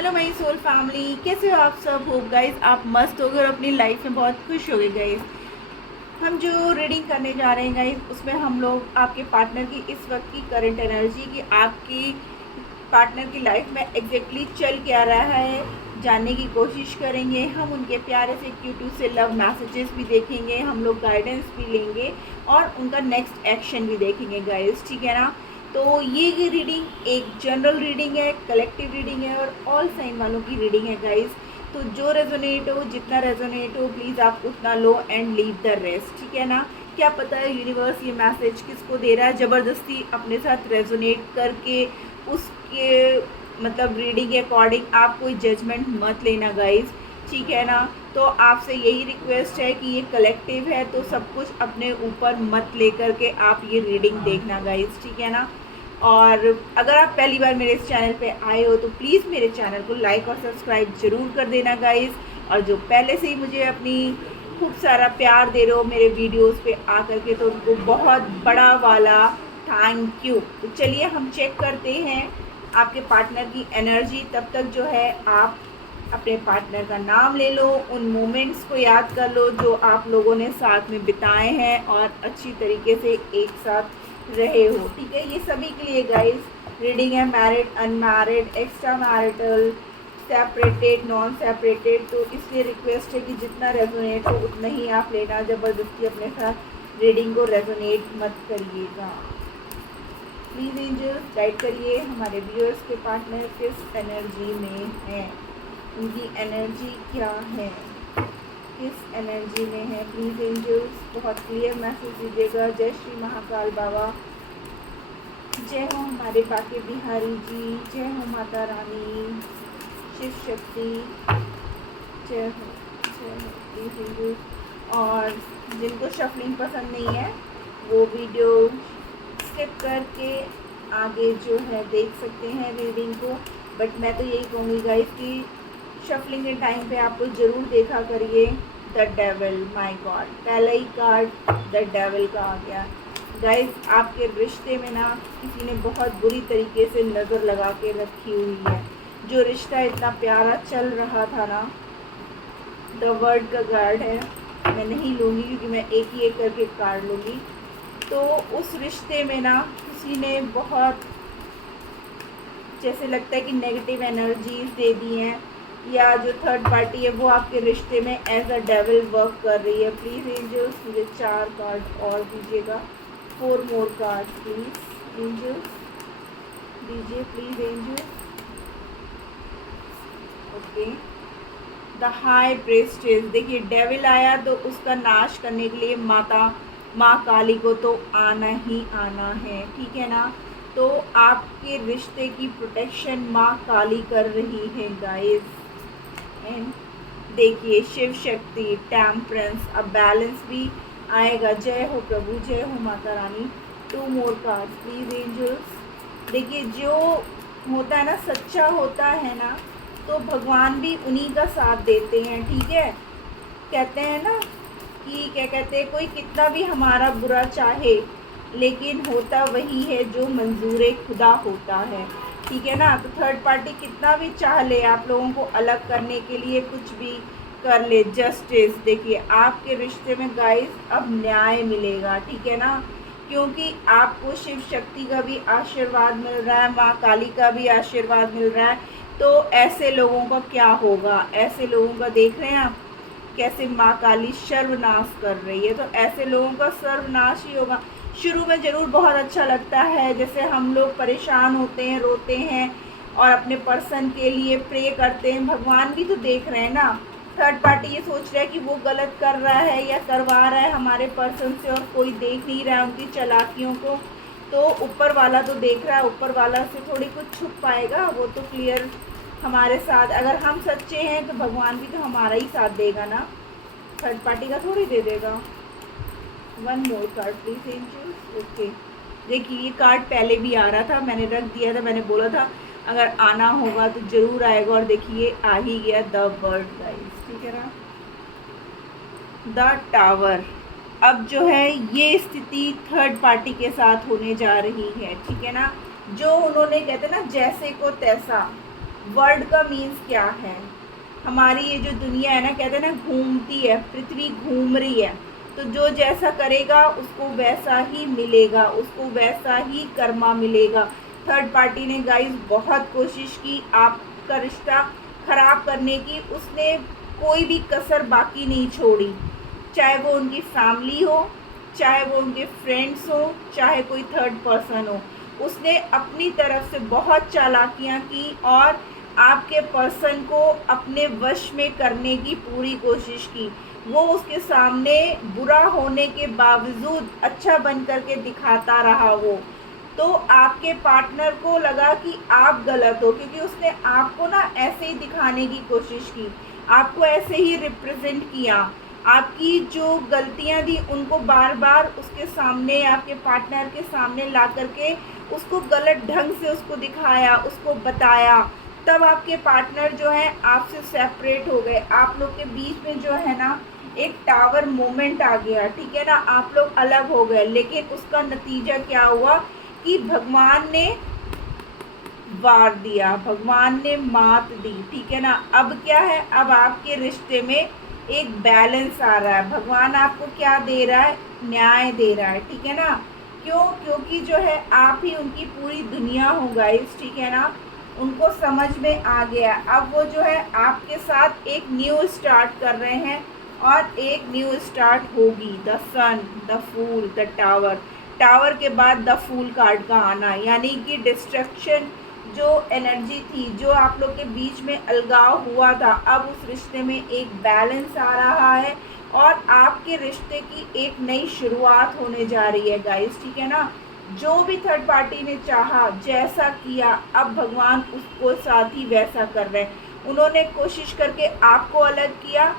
Hello my soul family, कैसे हो आप सब? होप गाइस आप मस्त हो गए और अपनी लाइफ में बहुत खुश हो गए गाइस। हम जो रीडिंग करने जा रहे हैं गाइस, उसमें हम लोग आपके पार्टनर की इस वक्त की करंट एनर्जी की आपकी पार्टनर की लाइफ में एग्जैक्टली चल क्या रहा है जानने की कोशिश करेंगे। हम उनके प्यारे से क्यूट से लव मैसेजेस भी देखेंगे, हम लोग गाइडेंस भी लेंगे और उनका नेक्स्ट एक्शन भी देखेंगे गाइस, ठीक है ना। तो ये रीडिंग एक जनरल रीडिंग है, कलेक्टिव रीडिंग है और ऑल साइन वालों की रीडिंग है गाइस। तो जो रेजोनेट हो, जितना रेजोनेट हो प्लीज़ आप उतना लो एंड लीव द रेस्ट, ठीक है ना। क्या पता है यूनिवर्स ये मैसेज किसको दे रहा है, ज़बरदस्ती अपने साथ रेजोनेट करके उसके मतलब रीडिंग के अकॉर्डिंग आप कोई जजमेंट मत लेना गाइस, ठीक है ना। तो आपसे यही रिक्वेस्ट है कि ये कलेक्टिव है तो सब कुछ अपने ऊपर मत लेकर के आप ये रीडिंग देखना गाइस, ठीक है ना। और अगर आप पहली बार मेरे इस चैनल पे आए हो तो प्लीज़ मेरे चैनल को लाइक और सब्सक्राइब ज़रूर कर देना गाइस। और जो पहले से ही मुझे अपनी खूब सारा प्यार दे रहे हो मेरे वीडियोस पे आकर के, तो उनको बहुत बड़ा वाला थैंक यू। तो चलिए हम चेक करते हैं आपके पार्टनर की एनर्जी। तब तक जो है आप अपने पार्टनर का नाम ले लो, उन मोमेंट्स को याद कर लो जो आप लोगों ने साथ में बिताए हैं और अच्छी तरीके से एक साथ रहे हो, ठीक है। ये सभी के लिए गाइस रीडिंग है, married, unmarried, extra marital, separated, non separated. तो इसलिए रिक्वेस्ट है कि जितना रेजोनेट हो उतना ही आप लेना, ज़बरदस्ती अपने साथ रीडिंग को रेजोनेट मत करिएगा। प्लीज़ एंजल्स गाइड करिए हमारे व्यूअर्स के पार्टनर किस एनर्जी में है, उनकी एनर्जी क्या है, किस एनर्जी में है। प्लीज़ एंजल्स बहुत क्लियर मैसेज दीजिएगा। जय श्री महाकाल बाबा, जय हो हमारे बाके बिहारी जी, जय हो माता रानी, शिव शक्ति, जय हो, जय हो। प्लीज़ एंजल्स, और जिनको शफलिंग पसंद नहीं है वो वीडियो स्किप करके आगे जो है देख सकते हैं रीडिंग को। बट मैं तो यही कहूँगी गाइस कि शफलिंग के टाइम पे आप लोग ज़रूर देखा करिए द डेविल। माय गॉड, पहला ही कार्ड द डेविल का आ गया गाइस। आपके रिश्ते में ना किसी ने बहुत बुरी तरीके से नज़र लगा के रखी हुई है। जो रिश्ता इतना प्यारा चल रहा था ना, द वर्ड का कार्ड है, मैं नहीं लूँगी क्योंकि मैं एक ही एक करके कार्ड लूँगी। तो उस रिश्ते में ना किसी ने बहुत, जैसे लगता है कि नेगेटिव एनर्जीज दे दी हैं, या जो थर्ड पार्टी है वो आपके रिश्ते में एज अ डेविल वर्क कर रही है। प्लीज़ एंजल्स मुझे 4 कार्ड और दीजिएगा, 4 मोर कार्ड प्लीज़ एंजल्स दीजिए, please angels. Okay, the high priestess. देखिए डेविल आया तो उसका नाश करने के लिए माँ काली को तो आना ही आना है, ठीक है ना। तो आपके रिश्ते की प्रोटेक्शन माँ काली कर रही है गाइस। एंड देखिए शिव शक्ति, टेम्परेंस, अब बैलेंस भी आएगा। जय हो प्रभु, जय हो Mata Rani. 2 more cards please angels. देखिए जो होता है ना, सच्चा होता है ना, तो भगवान भी उन्हीं का साथ देते हैं, ठीक है। कहते हैं ना कि क्या कहते हैं, कोई कितना भी हमारा बुरा चाहे लेकिन होता वही है जो मंजूर खुदा होता है, ठीक है ना। तो थर्ड पार्टी कितना भी चाह ले आप लोगों को अलग करने के लिए, कुछ भी कर ले, जस्टिस। देखिए आपके रिश्ते में गाइस अब न्याय मिलेगा, ठीक है ना, क्योंकि आपको शिव शक्ति का भी आशीर्वाद मिल रहा है, माँ काली का भी आशीर्वाद मिल रहा है। तो ऐसे लोगों का क्या होगा, ऐसे लोगों का देख रहे हैं आप कैसे माँ काली सर्वनाश कर रही है। तो ऐसे लोगों का सर्वनाश ही होगा। शुरू में ज़रूर बहुत अच्छा लगता है, जैसे हम लोग परेशान होते हैं, रोते हैं और अपने पर्सन के लिए प्रे करते हैं। भगवान भी तो देख रहे हैं ना। थर्ड पार्टी ये सोच रहा है कि वो गलत कर रहा है या करवा रहा है हमारे पर्सन से और कोई देख नहीं रहा है उनकी चालाकियों को। तो ऊपर वाला तो देख रहा है, ऊपर वाला से थोड़ी कुछ छुप पाएगा, वो तो क्लियर हमारे साथ। अगर हम सच्चे हैं तो भगवान भी तो हमारा ही साथ देगा ना, थर्ड पार्टी का थोड़ी दे देगा। 1 मोर कार्ड प्लीज एंजल्स। ओके, देखिए ये कार्ड पहले भी आ रहा था, मैंने रख दिया था, मैंने बोला था अगर आना होगा तो ज़रूर आएगा, और देखिए आ ही गया द बर्ड गाइस, ठीक है ना। The tower. अब जो है ये स्थिति थर्ड पार्टी के साथ होने जा रही है, ठीक है ना। जो उन्होंने कहते हैं ना जैसे को तैसा, वर्ड का मीन्स क्या है? हमारी ये जो दुनिया है ना, कहते हैं ना घूमती है, पृथ्वी घूम रही है, तो जो जैसा करेगा उसको वैसा ही मिलेगा, उसको वैसा ही कर्मा मिलेगा। थर्ड पार्टी ने गाइस बहुत कोशिश की आपका रिश्ता खराब करने की, उसने कोई भी कसर बाकी नहीं छोड़ी, चाहे वो उनकी फैमिली हो, चाहे वो उनके फ्रेंड्स हो, चाहे कोई थर्ड पर्सन हो। उसने अपनी तरफ से बहुत चालाकियां की और आपके पर्सन को अपने वश में करने की पूरी कोशिश की। वो उसके सामने बुरा होने के बावजूद अच्छा बन करके दिखाता रहा वो। तो आपके पार्टनर को लगा कि आप गलत हो, क्योंकि उसने आपको ना ऐसे ही दिखाने की कोशिश की, आपको ऐसे ही रिप्रेजेंट किया, आपकी जो गलतियां थी उनको बार बार उसके सामने, आपके पार्टनर के सामने ला करके उसको गलत ढंग से उसको दिखाया, उसको बताया। तब आपके पार्टनर जो है आपसे सेपरेट हो गए, आप लोग के बीच में जो है ना एक टावर मोमेंट आ गया, ठीक है ना, आप लोग अलग हो गए। लेकिन उसका नतीजा क्या हुआ कि भगवान ने वार दिया, भगवान ने मात दी, ठीक है ना। अब क्या है, अब आपके रिश्ते में एक बैलेंस आ रहा है। भगवान आपको क्या दे रहा है? न्याय दे रहा है, ठीक है ना। क्यों? क्योंकि जो है आप ही उनकी पूरी दुनिया हो गाइस, ठीक है ना। उनको समझ में आ गया, अब वो जो है आपके साथ एक न्यू स्टार्ट कर रहे हैं, और एक न्यू स्टार्ट होगी। The sun, the fool, the tower, tower के बाद द फूल कार्ड का आना, यानी कि डिस्ट्रक्शन, जो एनर्जी थी, जो आप लोग के बीच में अलगाव हुआ था, अब उस रिश्ते में एक बैलेंस आ रहा है और आपके रिश्ते की एक नई शुरुआत होने जा रही है गाइस, ठीक है ना। जो भी थर्ड पार्टी ने चाहा, जैसा किया, अब भगवान उसको साथ ही वैसा कर रहे हैं। उन्होंने कोशिश करके आपको अलग किया,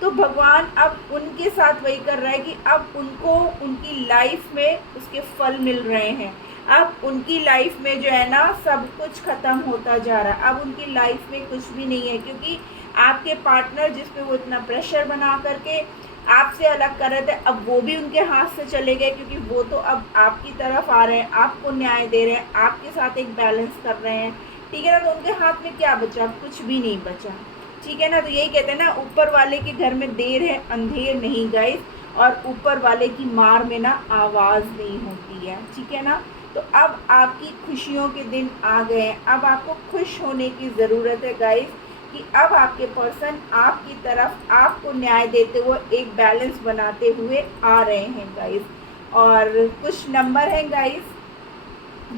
तो भगवान अब उनके साथ वही कर रहा है कि अब उनको उनकी लाइफ में उसके फल मिल रहे हैं। अब उनकी लाइफ में जो है ना सब कुछ ख़त्म होता जा रहा है, अब उनकी लाइफ में कुछ भी नहीं है, क्योंकि आपके पार्टनर जिस पे वो इतना प्रेशर बना करके आपसे अलग कर रहे थे, अब वो भी उनके हाथ से चले गए, क्योंकि वो तो अब आपकी तरफ आ रहे हैं, आपको न्याय दे रहे हैं, आपके साथ एक बैलेंस कर रहे हैं, ठीक है ना। तो उनके हाथ में क्या बचा? कुछ भी नहीं बचा, ठीक है ना। तो यही कहते हैं ना, ऊपर वाले के घर में देर है अंधेर नहीं गाइस, और ऊपर वाले की मार में ना आवाज़ नहीं होती है, ठीक है ना। तो अब आपकी खुशियों के दिन आ गए हैं, अब आपको खुश होने की ज़रूरत है गाइस, कि अब आपके पर्सन आपकी तरफ आपको न्याय देते हुए एक बैलेंस बनाते हुए आ रहे हैं गाइस। और कुछ नंबर हैं गाइस,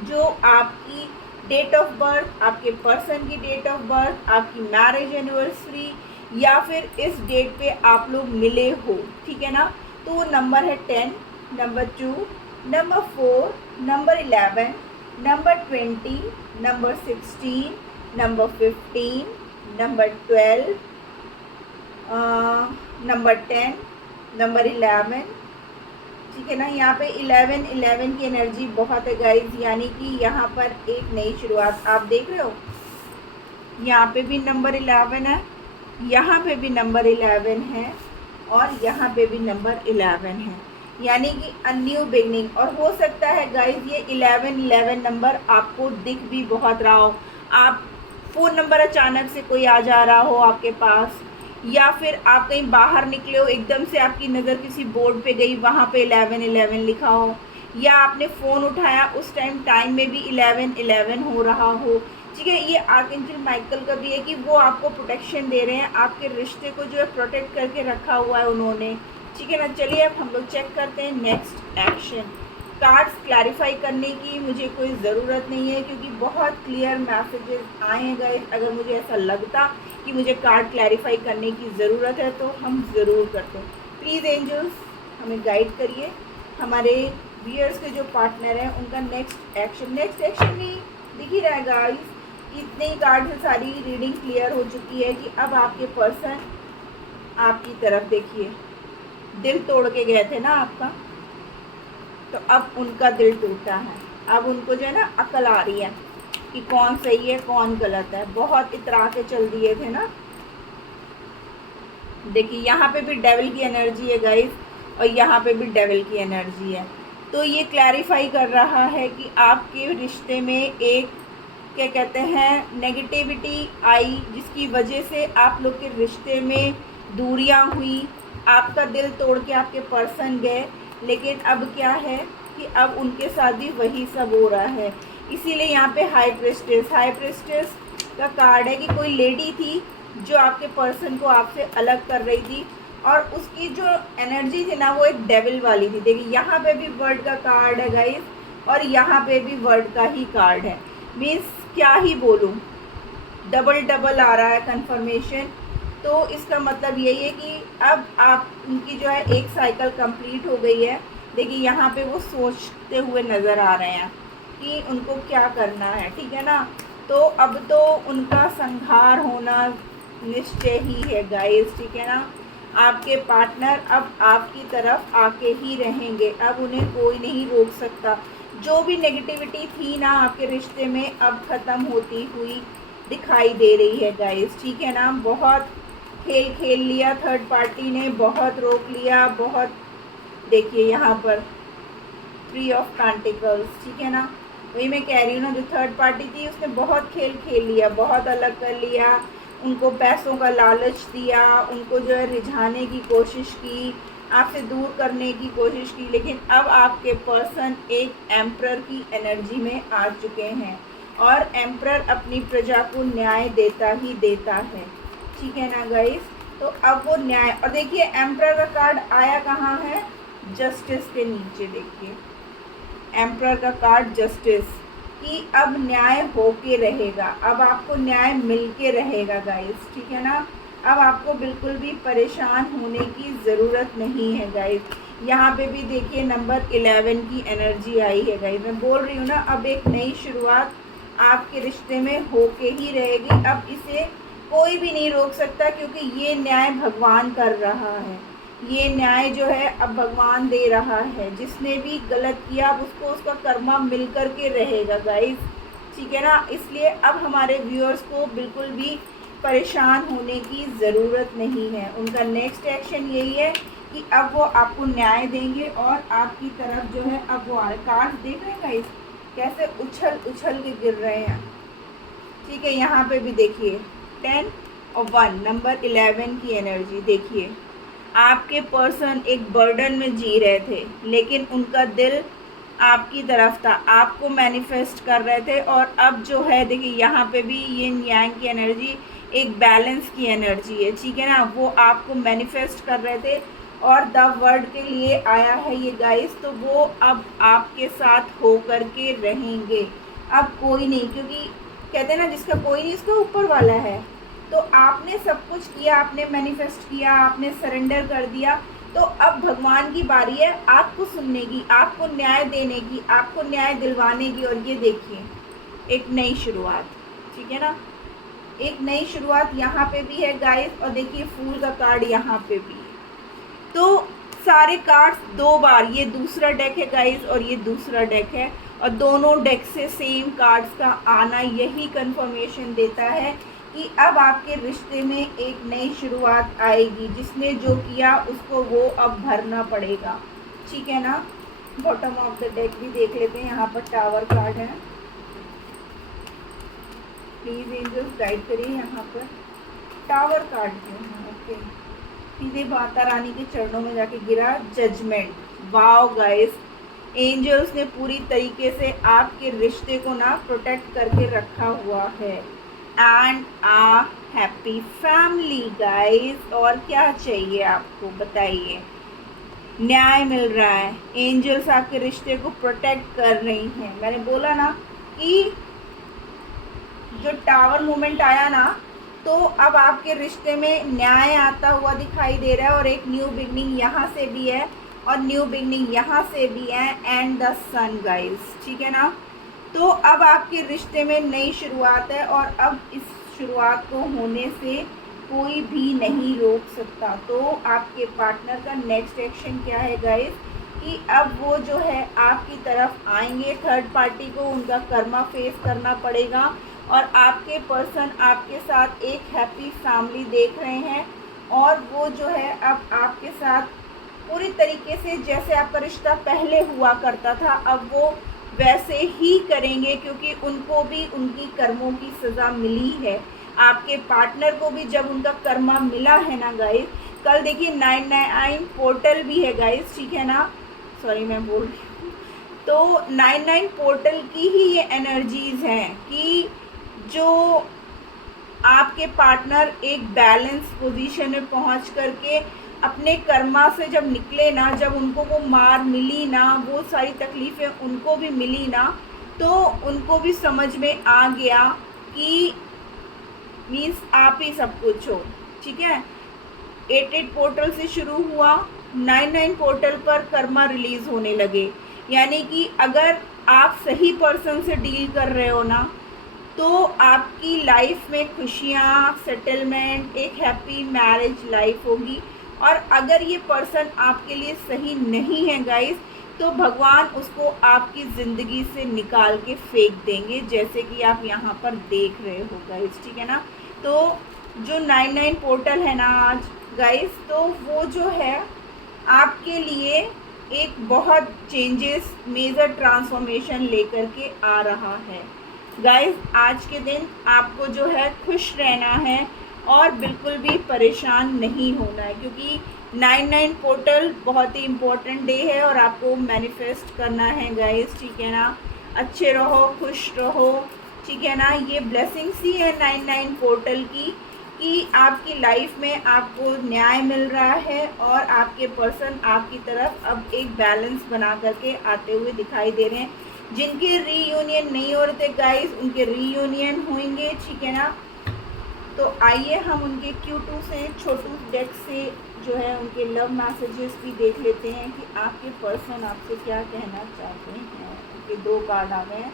जो आपकी डेट ऑफ बर्थ, आपके पर्सन की डेट ऑफ बर्थ, आपकी मैरिज एनिवर्सरी, या फिर इस डेट पे आप लोग मिले हो, ठीक है ना। तो वो नंबर है 10, number 2, number 4, number 11, number 20, number 16, number 15, number 12, number 10, number 11, ठीक है ना। यहाँ पे 11 की एनर्जी बहुत है गाइज, यानी कि यहाँ पर एक नई शुरुआत आप देख रहे हो। यहाँ पे भी नंबर 11 है, यहाँ पे भी नंबर 11 है, और यहाँ पे भी नंबर 11 है, यानी कि अ न्यू बिगनिंग। और हो सकता है गाइज ये 11 नंबर आपको दिख भी बहुत रहा हो, आप फ़ोन नंबर अचानक से कोई आ जा रहा हो आपके पास, या फिर आप कहीं बाहर निकले हो, एकदम से आपकी नज़र किसी बोर्ड पे गई, वहाँ पे 11 लिखा हो, या आपने फ़ोन उठाया उस टाइम में भी 11 हो रहा हो, ठीक है। ये आर्कएंजल माइकल का भी है कि वो आपको प्रोटेक्शन दे रहे हैं, आपके रिश्ते को जो है प्रोटेक्ट करके रखा हुआ है उन्होंने, ठीक है ना। चलिए अब हम लोग चेक करते हैं नेक्स्ट एक्शन। कार्ड्स क्लैरिफाई करने की मुझे कोई ज़रूरत नहीं है, क्योंकि बहुत क्लियर मैसेजेस आए हैं गाइस। अगर मुझे ऐसा लगता कि मुझे कार्ड क्लैरिफाई करने की ज़रूरत है तो हम ज़रूर करते हैं। प्लीज़ एंजल्स हमें गाइड करिए, हमारे व्यूअर्स के जो पार्टनर हैं उनका नेक्स्ट एक्शन भी दिख ही रहा है गाइस। इतने ही कार्ड से सारी रीडिंग क्लियर हो चुकी है कि अब आपके पर्सन आपकी तरफ देखिए, दिल तोड़ के गए थे ना आपका, तो अब उनका दिल टूटा है, अब उनको जो है ना अकल आ रही है कि कौन सही है कौन गलत है। बहुत इतरा के चल दिए थे ना। देखिए यहाँ पे भी डेविल की एनर्जी है गाइस, और यहाँ पे भी डेविल की एनर्जी है। तो ये क्लैरिफाई कर रहा है कि आपके रिश्ते में एक क्या कहते हैं नेगेटिविटी आई, जिसकी वजह से आप लोग के रिश्ते में दूरियां हुई, आपका दिल तोड़ के आपके पर्सन गए। लेकिन अब क्या है कि अब उनके साथ भी वही सब हो रहा है। इसीलिए यहाँ पे हाई प्रेस्टेस का कार्ड है कि कोई लेडी थी जो आपके पर्सन को आपसे अलग कर रही थी, और उसकी जो एनर्जी थी ना वो एक डेविल वाली थी। देखिए यहाँ पे भी वर्ड का कार्ड है गाइस, और यहाँ पे भी वर्ड का ही कार्ड है। मीन्स क्या ही बोलूँ, डबल डबल आ रहा है कंफर्मेशन। तो इसका मतलब यही है कि अब आप उनकी जो है एक साइकिल कंप्लीट हो गई है। देखिए यहाँ पे वो सोचते हुए नज़र आ रहे हैं कि उनको क्या करना है, ठीक है ना। तो अब तो उनका संहार होना निश्चय ही है गाइस, ठीक है ना। आपके पार्टनर अब आपकी तरफ आके ही रहेंगे, अब उन्हें कोई नहीं रोक सकता। जो भी नेगेटिविटी थी ना आपके रिश्ते में अब ख़त्म होती हुई दिखाई दे रही है गाइस, ठीक है ना। बहुत खेल खेल लिया थर्ड पार्टी ने, बहुत रोक लिया, बहुत। देखिए यहाँ पर 3 ऑफ पेंटिकल्स, ठीक है ना। वही मैं कह रही हूँ ना, जो थर्ड पार्टी थी उसने बहुत खेल खेल लिया, बहुत अलग कर लिया, उनको पैसों का लालच दिया, उनको जो है रिझाने की कोशिश की, आपसे दूर करने की कोशिश की। लेकिन अब आपके पर्सन एक एम्परर की एनर्जी में आ चुके हैं, और एम्परर अपनी प्रजा को न्याय देता ही देता है, ठीक है ना गाइस। तो अब वो न्याय, और देखिए एम्परर का कार्ड आया कहाँ है, जस्टिस के नीचे। देखिए एम्परर का कार्ड जस्टिस, कि अब न्याय होके रहेगा, अब आपको न्याय मिल के रहेगा गाइस, ठीक है ना। अब आपको बिल्कुल भी परेशान होने की ज़रूरत नहीं है गाइस। यहाँ पे भी देखिए नंबर 11 की एनर्जी आई है गाइस। मैं बोल रही हूँ ना, अब एक नई शुरुआत आपके रिश्ते में होके ही रहेगी। अब इसे कोई भी नहीं रोक सकता, क्योंकि ये न्याय भगवान कर रहा है। ये न्याय जो है अब भगवान दे रहा है। जिसने भी गलत किया अब उसको उसका कर्मा मिल कर के रहेगा गाइस, ठीक है ना। इसलिए अब हमारे व्यूअर्स को बिल्कुल भी परेशान होने की ज़रूरत नहीं है। उनका नेक्स्ट एक्शन यही है कि अब वो आपको न्याय देंगे, और आपकी तरफ जो है अब वो आ रहे। कार्ड देख रहे हैं गाइस कैसे उछल उछल के गिर रहे हैं, ठीक है। यहाँ पे भी देखिए 10 और 1 नंबर 11 की एनर्जी। देखिए आपके पर्सन एक बर्डन में जी रहे थे, लेकिन उनका दिल आपकी तरफ था, आपको मैनिफेस्ट कर रहे थे। और अब जो है देखिए यहाँ पे भी ये यांग की एनर्जी एक बैलेंस की एनर्जी है, ठीक है ना। वो आपको मैनिफेस्ट कर रहे थे, और द वर्ड के लिए आया है ये गाइस। तो वो अब आपके साथ हो कर के रहेंगे। अब कोई नहीं, क्योंकि कहते हैं ना जिसका कोई नहीं उसका ऊपर वाला है। तो आपने सब कुछ किया, आपने मैनिफेस्ट किया, आपने सरेंडर कर दिया। तो अब भगवान की बारी है आपको सुनने की, आपको न्याय देने की, आपको न्याय दिलवाने की। और ये देखिए एक नई शुरुआत, ठीक है ना। एक नई शुरुआत यहाँ पे भी है गाइस, और देखिए फूल का कार्ड यहाँ पे भी है। तो सारे कार्ड्स 2 बार, ये दूसरा डेक है गाइस और ये दूसरा डेक है, और दोनों डेक से सेम कार्ड्स का आना यही कंफर्मेशन देता है कि अब आपके रिश्ते में एक नई शुरुआत आएगी। जिसने जो किया उसको वो अब भरना पड़ेगा, ठीक है ना। बॉटम ऑफ द डेक भी देख लेते हैं। यहाँ पर टावर कार्ड है, प्लीज़ एंजल्स गाइड करिए। यहाँ पर टावर कार्ड है, ओके। सीधे माता रानी के चरणों में जाके गिरा जजमेंट। वाओ गाइस, एंजल्स ने पूरी तरीके से आपके रिश्ते को ना प्रोटेक्ट करके रखा हुआ है। And a happy family guys. और क्या चाहिए आपको, बताइए। न्याय मिल रहा है, एंजल्स आपके रिश्ते को प्रोटेक्ट कर रही हैं। मैंने बोला ना कि जो टावर मूवमेंट आया ना, तो अब आपके रिश्ते में न्याय आता हुआ दिखाई दे रहा है, और एक न्यू बिगनिंग यहाँ से भी है और न्यू बिगनिंग यहाँ से भी है, एंड द सन गाइस, ठीक है ना। तो अब आपके रिश्ते में नई शुरुआत है, और अब इस शुरुआत को होने से कोई भी नहीं रोक सकता। तो आपके पार्टनर का नेक्स्ट एक्शन क्या है गाइस, कि अब वो जो है आपकी तरफ आएंगे। थर्ड पार्टी को उनका कर्मा फेस करना पड़ेगा, और आपके पर्सन आपके साथ एक हैप्पी फैमिली देख रहे हैं। और वो जो है अब आपके साथ पूरी तरीके से जैसे आपका रिश्ता पहले हुआ करता था, अब वो वैसे ही करेंगे, क्योंकि उनको भी उनकी कर्मों की सज़ा मिली है। आपके पार्टनर को भी जब उनका कर्मा मिला है ना गाइस, कल देखिए 99 पोर्टल भी है गाइस, ठीक है ना, सॉरी मैं बोल रही हूँ, तो 99 पोर्टल की ही ये एनर्जीज हैं कि जो आपके पार्टनर एक बैलेंस पोजीशन में पहुंच करके अपने कर्मा से जब निकले ना, जब उनको वो मार मिली ना, वो सारी तकलीफ़ें उनको भी मिली ना, तो उनको भी समझ में आ गया कि मीन्स आप ही सब कुछ हो, ठीक है। 88 पोर्टल से शुरू हुआ, 99 पोर्टल पर कर्मा रिलीज़ होने लगे। यानी कि अगर आप सही पर्सन से डील कर रहे हो ना, तो आपकी लाइफ में खुशियाँ, सेटलमेंट, एक हैप्पी मैरिज लाइफ होगी। और अगर ये पर्सन आपके लिए सही नहीं है गाइस, तो भगवान उसको आपकी ज़िंदगी से निकाल के फेंक देंगे, जैसे कि आप यहाँ पर देख रहे हो गाइस, ठीक है ना। तो जो 99 पोर्टल है ना आज गाइस, तो वो जो है आपके लिए एक बहुत चेंजेस, मेजर ट्रांसफॉर्मेशन लेकर के आ रहा है गाइस। आज के दिन आपको जो है खुश रहना है और बिल्कुल भी परेशान नहीं होना है, क्योंकि 99 पोर्टल बहुत ही इम्पोर्टेंट डे है और आपको मैनिफेस्ट करना है गाइस, ठीक है ना। अच्छे रहो, खुश रहो, ठीक है ना। ये ब्लेसिंग्स ही है 99 पोर्टल की, कि आपकी लाइफ में आपको न्याय मिल रहा है और आपके पर्सन आपकी तरफ अब एक बैलेंस बना करके आते हुए दिखाई दे रहे हैं। जिनके रीयूनियन नहीं हो रहे थे गाइस, उनके रीयूनियन होंगे, ठीक है ना। तो आइए हम उनके Q2 से, छोटू डेक से जो है उनके लव मैसेजेस भी देख लेते हैं कि आपके पर्सन आपसे क्या कहना चाहते हैं। उनके 2 कार्ड आ गए हैं।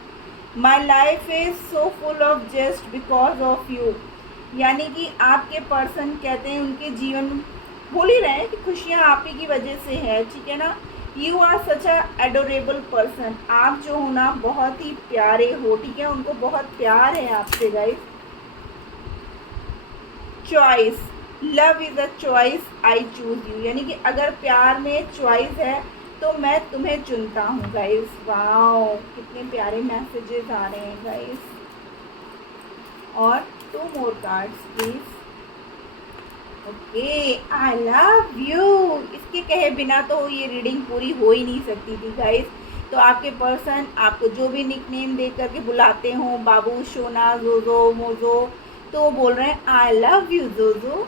My life is so full of just because of you. यानी कि आपके पर्सन कहते हैं उनके जीवन, बोल ही रहे हैं कि खुशियाँ आप ही की वजह से है, ठीक है ना। You are such a adorable person. आप जो हो ना बहुत ही प्यारे हो, ठीक है। उनको बहुत प्यार है आपसे guys. Choice, love is a choice, I choose you. यानी कि अगर प्यार में चॉइस है तो मैं तुम्हें चुनता हूँ गाइस। वाओ, कितने प्यारे मैसेजेस आ रहे हैं गाइस। और 2 more cards please. Okay, I love you. इसके कहे बिना तो ये रीडिंग पूरी हो ही नहीं सकती थी गाइस। तो आपके पर्सन आपको जो भी निकनेम दे करके बुलाते हो, बाबू, सोना, जोजो, मोजो, तो वो बोल रहे हैं I love you Jojo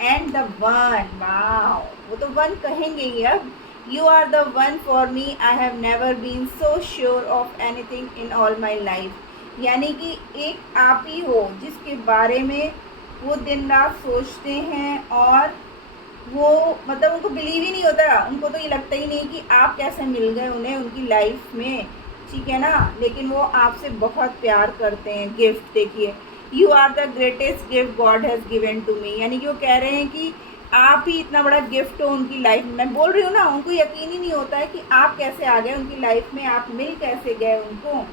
and the one. Wow, वो तो वन कहेंगे ही अब। You are the one for me, I have never been so sure of anything in all my life. यानी कि एक आप ही हो जिसके बारे में वो दिन रात सोचते हैं और वो मतलब उनको बिलीव ही नहीं होता। उनको तो ये लगता ही नहीं कि आप कैसे मिल गए उन्हें उनकी लाइफ में, ठीक है ना। लेकिन वो आपसे बहुत प्यार करते हैं। गिफ्ट देखिए, you are the greatest gift God has given to me. यानी कि वो कह रहे हैं कि आप ही इतना बड़ा गिफ्ट हो उनकी लाइफ में। मैं बोल रही हूँ ना, उनको यकीन ही नहीं होता है कि आप कैसे आ गए उनकी लाइफ में, आप मिल कैसे गए उनको।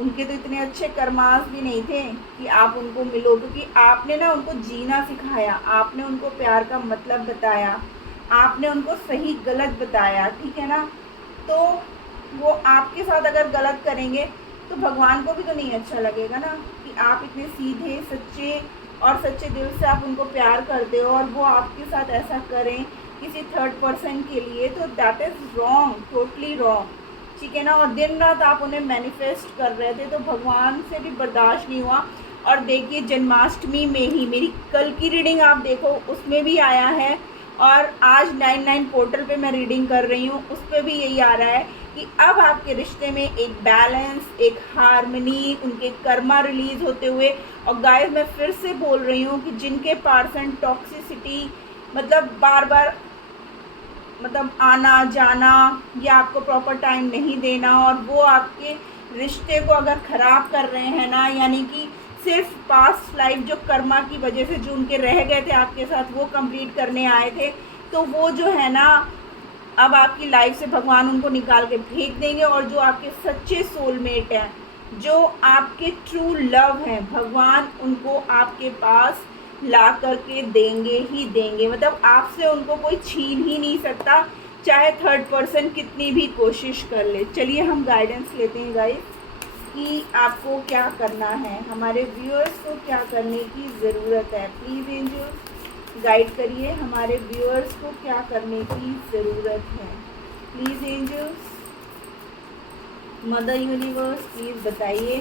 उनके तो इतने अच्छे कर्मास भी नहीं थे कि आप उनको मिलो, क्योंकि आपने ना उनको जीना सिखाया, आपने उनको प्यार का मतलब बताया, आपने उनको सही गलत बताया, ठीक है ना। तो वो आपके साथ अगर गलत करेंगे तो भगवान को भी तो नहीं अच्छा लगेगा ना, कि आप इतने सीधे सच्चे और सच्चे दिल से आप उनको प्यार करते हो और वो आपके साथ ऐसा करें किसी थर्ड पर्सन के लिए, तो that is wrong, totally wrong, ठीक है ना। और दिन रात आप उन्हें मैनिफेस्ट कर रहे थे, तो भगवान से भी बर्दाश्त नहीं हुआ। और देखिए जन्माष्टमी में ही मेरी कल की रीडिंग आप देखो, उसमें भी आया है, और आज 99 पोर्टल पे मैं रीडिंग कर रही हूँ, उस पर भी यही आ रहा है कि अब आपके रिश्ते में एक बैलेंस, एक हार्मनी, उनके कर्मा रिलीज़ होते हुए। और गाइस मैं फिर से बोल रही हूँ कि जिनके पर्सन टॉक्सिसिटी, मतलब बार बार मतलब आना जाना या आपको प्रॉपर टाइम नहीं देना, और वो आपके रिश्ते को अगर ख़राब कर रहे हैं ना, यानी कि सिर्फ पास्ट लाइफ जो कर्मा की वजह से जो उनके रह गए थे आपके साथ वो कंप्लीट करने आए थे, तो वो जो है ना अब आपकी लाइफ से भगवान उनको निकाल के फेंक देंगे। और जो आपके सच्चे सोलमेट हैं, जो आपके ट्रू लव हैं, भगवान उनको आपके पास ला करके देंगे ही देंगे। मतलब आपसे उनको कोई छीन ही नहीं सकता। चाहे थर्ड पर्सन कितनी भी कोशिश कर ले। चलिए हम गाइडेंस लेते हैं गाइस कि आपको क्या करना है, हमारे व्यूअर्स को क्या करने की ज़रूरत है। प्लीज़ एंजल्स गाइड करिए हमारे व्यूअर्स को क्या करने की ज़रूरत है। Please angels, mother universe please बताइए।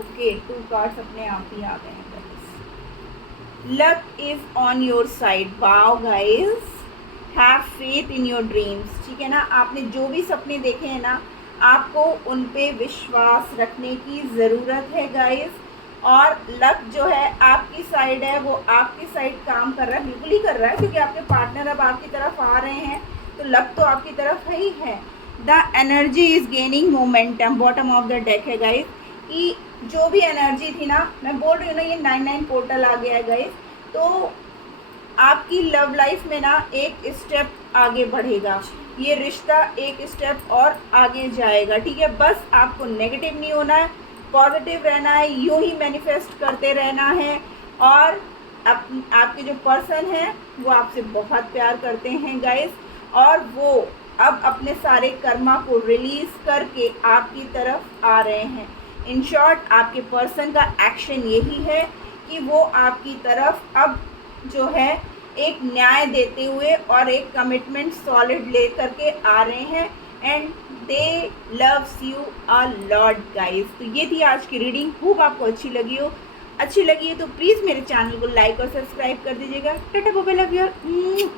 ओके, 2 कार्ड्स अपने आप ही आ गए हैं guys. Luck is on your side. Wow guys, have faith in your dreams. ठीक है ना, आपने जो भी सपने देखे हैं ना, आपको उन पे विश्वास रखने की ज़रूरत है गाइस। और लक जो है आपकी साइड है, वो आपकी साइड काम कर रहा है, बिल्कुल ही कर रहा है, क्योंकि आपके पार्टनर अब आपकी तरफ आ रहे हैं, तो लक तो आपकी तरफ है ही है। The energy is gaining momentum. Bottom of the deck है गाइस कि जो भी एनर्जी थी ना, मैं बोल रही हूँ ना, ये 9-9 पोर्टल आ गया है गाइस, तो आपकी लव लाइफ में ना एक स्टेप आगे बढ़ेगा, ये रिश्ता एक स्टेप और आगे जाएगा। ठीक है, बस आपको नेगेटिव नहीं होना है, पॉजिटिव रहना है, यूं ही मैनिफेस्ट करते रहना है। और आपके जो पर्सन हैं वो आपसे बहुत प्यार करते हैं गाइस, और वो अब अपने सारे कर्मा को रिलीज़ करके आपकी तरफ आ रहे हैं। इन शॉर्ट, आपके पर्सन का एक्शन यही है कि वो आपकी तरफ अब जो है एक न्याय देते हुए और एक कमिटमेंट सॉलिड ले करके आ रहे हैं, and they loves you a lot guys. तो ये थी आज की रीडिंग, होप आपको अच्छी लगी हो। अच्छी लगी है तो प्लीज़ मेरे चैनल को लाइक और सब्सक्राइब कर दीजिएगा। Tata bye bye, love you.